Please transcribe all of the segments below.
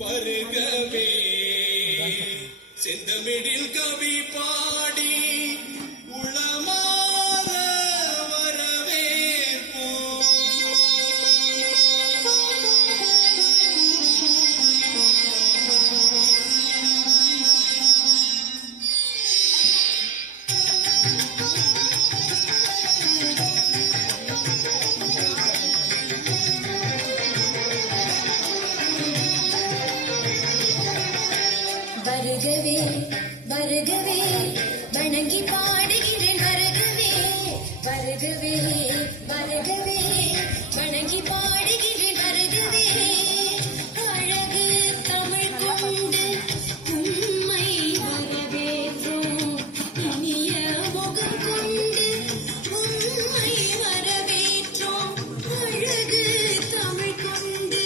வருகவே செந்தமிழில் கவி பாடி உளமாற வரவேற்போம். வருகவே வருகவே வணங்கி பாடுகிறேன். வருகவே வருகவே வருகவே வணங்கி பாடுகிறேன். வருகவே அழகு தமிழ் கொண்டு உம்மை வரவேற்றோம். இனிய முகம் கொண்டு உம்மை வரவேற்றோம். அழகு தமிழ் கொண்டு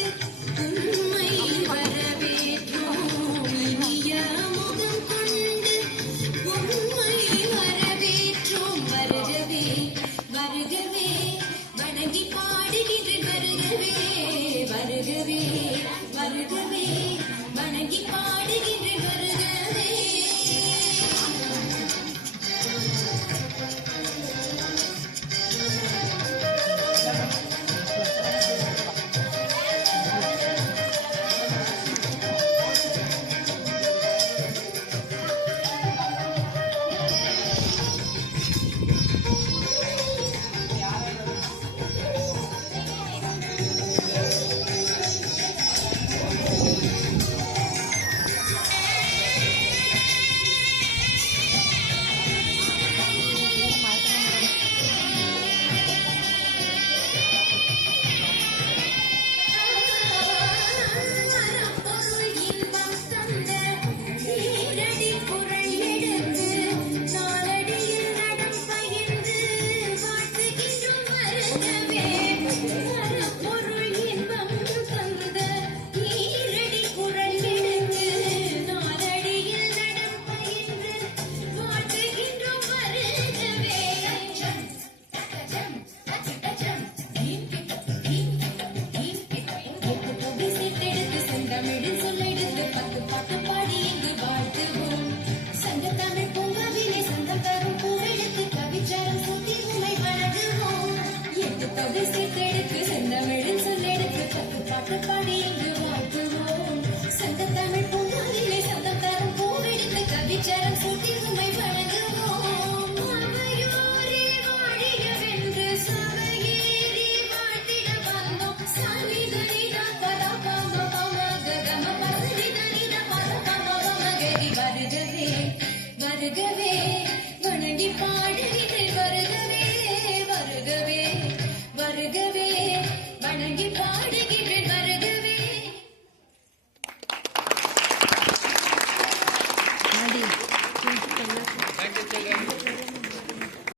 உம்மை வரவேற்றோம். வருகவே வணங்கி பாடுகிறேன். வருகவே வருகவே